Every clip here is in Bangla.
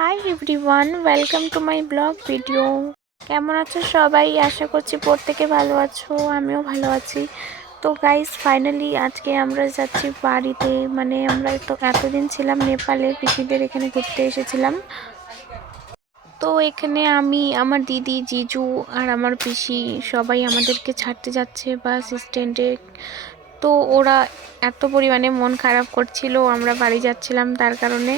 Hi everyone, welcome to my blog video. কেমন আছো সবাই? আশা করছি প্রত্যেকে ভালো আছো, আমিও ভালো আছি। তো গাইস, ফাইনালি আজকে আমরা যাচ্ছি বাড়িতে। মানে আমরা তো এতদিন ছিলাম নেপালে, পিসিদের এখানে ঘুরতে এসেছিলাম। তো এখানে আমি, আমার দিদি, জিজু আর আমার পিসি সবাই আমাদেরকে ছাড়তে যাচ্ছে বাস স্ট্যান্ডে। তো ওরা এত পরিমাণে মন খারাপ করছিল আমরা বাড়ি যাচ্ছিলাম তার কারণে।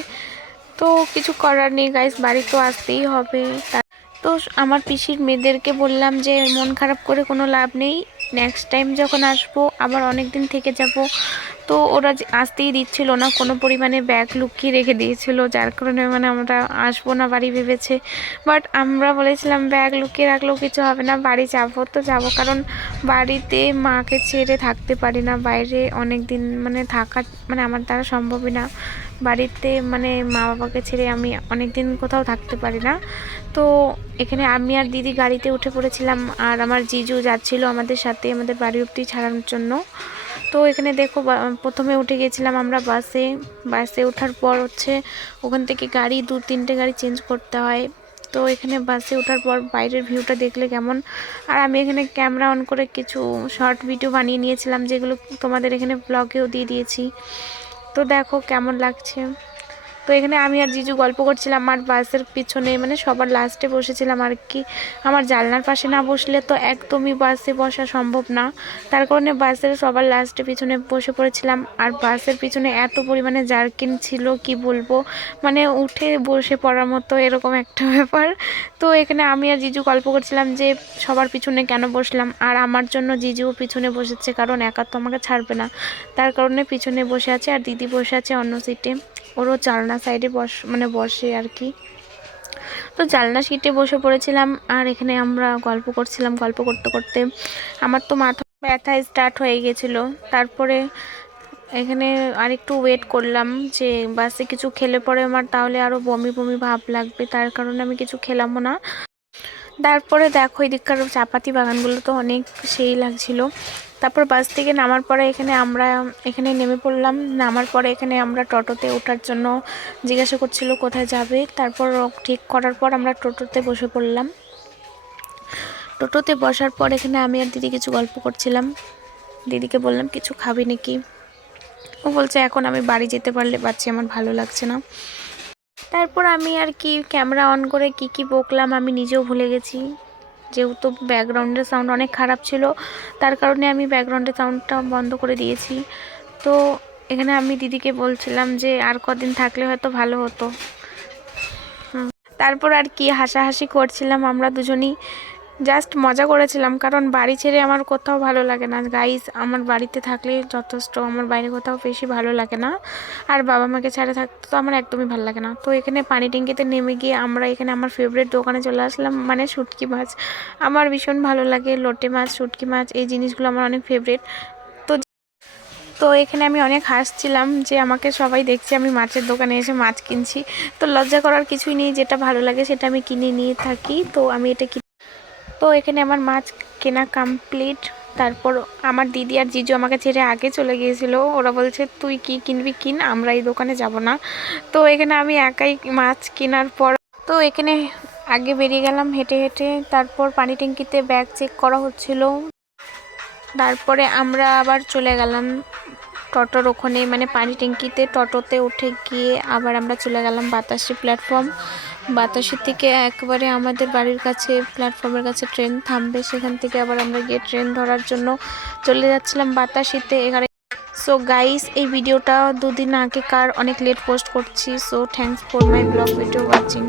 তো কিছু করার নেই গাইস, বাড়ি তো আসতেই হবে। তো আমার পিসির মেয়েদেরকে বললাম যে মন খারাপ করে কোনো লাভ নেই, নেক্সট টাইম যখন আসবো আবার অনেক দিন থেকে যাব। তো ওরা আসতেই দিচ্ছিল না, কোনো পরিমাণে ব্যাগ লুকিয়ে রেখে দিয়েছিল, যার কারণে মানে আমরা আসবো না বাড়ি ভেবেছে। বাট আমরা বলেছিলাম ব্যাগ লুকিয়ে রাখলেও কিছু হবে না, বাড়ি যাবো তো যাবো, কারণ বাড়িতে মাকে ছেড়ে থাকতে পারি না। বাইরে অনেক দিন মানে থাকা মানে আমার দ্বারা সম্ভবই না। বাড়িতে মানে মা বাবাকে ছেড়ে আমি অনেক দিন কোথাও থাকতে পারি না। তো এখানে আমি আর দিদি গাড়িতে উঠে পড়েছিলাম, আর আমার জিজু যাচ্ছিল আমাদের সাথে আমাদের বাড়ি অবধি ছাড়ানোর জন্য। তো এখানে দেখো, প্রথমে উঠে গেছিলাম আমরা বাসে। বাসে ওঠার পর হচ্ছে ওখান থেকে গাড়ি 2-3টে গাড়ি চেঞ্জ করতে হয়। তো এখানে বাসে ওঠার পর বাইরের ভিউটা দেখলে কেমন। আর আমি এখানে ক্যামেরা অন করে কিছু শর্ট ভিডিও বানিয়ে নিয়েছিলাম, যেগুলো তোমাদের এখানে ব্লগেও দিয়ে দিয়েছি। তো দেখো কেমন লাগছে। তো এখানে আমি আর জিজু গল্প করছিলাম, আর বাসের পিছনে মানে সবার লাস্টে বসেছিলাম আর কি। আমার জানলার পাশে না বসলে তো একদমই বাসে বসা সম্ভব না, তার কারণে বাসের সবার লাস্টে পিছনে বসে পড়েছিলাম। আর বাসের পিছনে এত পরিমাণে জার্কিন ছিল কি বলবো, মানে উঠে বসে পড়ার মতো এরকম একটা ব্যাপার। তো এখানে আমি আর জিজু গল্প করছিলাম যে সবার পিছনে কেন বসলাম, আর আমার জন্য জিজুও পিছনে বসেছে, কারণ একা তো আমাকে ছাড়বে না, তার কারণে পিছনে বসে আছে। আর দিদি বসে আছে অন্য সিটে, ওরও জানলা সাইডে বসে আর কি। তো জানলা সিটে বসে পড়েছিলাম, আর এখানে আমরা গল্প করছিলাম। গল্প করতে করতে আমার তো মাথা ব্যথা স্টার্ট হয়ে গেছিলো। তারপরে এখানে আরেকটু ওয়েট করলাম যে বাসে কিছু খেলে পরে আমার তাহলে আরও বমি বমি ভাব লাগবে, তার কারণে আমি কিছু খেলামও না। তারপরে দেখো এদিককার চাপাতি বাগানগুলো তো অনেক সেই লাগছিল। তারপর বাস থেকে নামার পরে আমরা এখানে নেমে পড়লাম। নামার পরে এখানে আমরা টোটোতে ওঠার জন্য জিজ্ঞাসা করছিল কোথায় যাবে। তারপর ঠিক করার পর আমরা টোটোতে বসে পড়লাম। টোটোতে বসার পর এখানে আমি আর দিদি কিছু গল্প করছিলাম। দিদিকে বললাম কিছু খাবি নাকি, ও বলছে এখন আমি বাড়ি যেতে পারলে বাচ্চা, আমার ভালো লাগছে না। তারপর আমি আর কি ক্যামেরা অন করে কি বকলাম আমি নিজেও ভুলে গেছি, যেহেতু ব্যাকগ্রাউন্ডের সাউন্ড অনেক খারাপ ছিল, তার কারণে আমি ব্যাকগ্রাউন্ডের সাউন্ডটা বন্ধ করে দিয়েছি। তো এখানে আমি দিদিকে বলছিলাম যে আর কদিন থাকলে হয়তো ভালো হতো। তারপর আর কি হাসাহাসি করছিলাম আমরা দুজনেই, জাস্ট মজা করেছিলাম, কারণ বাড়ি ছেড়ে আমার কোথাও ভালো লাগে না গাইস। আমার বাড়িতে থাকলে যথেষ্ট, আমার বাইরে কোথাও বেশি ভালো লাগে না। আর বাবা মাকে ছাড়া থাকতে তো আমার একদমই ভালো লাগে না। তো এখানে পানি ট্যাঙ্কিতে নেমে গিয়ে আমরা এখানে আমার ফেভারিট দোকানে চলে আসলাম, মানে শুটকি মাছ। আমার ভীষণ ভালো লাগে লোটে মাছ, শুটকি মাছ, এই জিনিসগুলো আমার অনেক ফেভারিট। তো তো এখানে আমি অনেক হাসছিলাম যে আমাকে সবাই দেখছে আমি মাছের দোকানে এসে মাছ কিনছি। তো লজ্জা করার কিছুই নেই, যেটা ভালো লাগে সেটা আমি কিনে নিয়ে থাকি। তো আমি এটা তো এখানে আমার মাছ কেনা কমপ্লিট। তারপর আমার দিদি আর জিজু আমাকে ছেড়ে আগে চলে গিয়েছিল, ওরা বলছে তুই কি কিনবি কিন, আমরা এই দোকানে যাব না। তো এখানে আমি একাই মাছ কেনার পর তো এখানে আগে বেরিয়ে গেলাম হেঁটে হেঁটে। তারপর পানি ট্যাঙ্কিতে ব্যাগ চেক করা হচ্ছিল। তারপরে আমরা আবার চলে গেলাম টোটোর ওখানে, মানে পানি ট্যাঙ্কিতে টোটোতে উঠে গিয়ে আবার আমরা চলে গেলাম বাতাসি প্ল্যাটফর্ম। বাতাসি থেকে একবারে আমাদের বাড়ির কাছে প্ল্যাটফর্মের কাছে ট্রেন থামবে, সেখান থেকে আবার আমরা গিয়ে ট্রেন ধরার জন্য চলে যাচ্ছিলাম বাতাসিতে। এখানে সো গাইস, এই ভিডিওটা 2 দিন আগেকার, অনেক লেট পোস্ট করছি। So thanks for my blog video watching.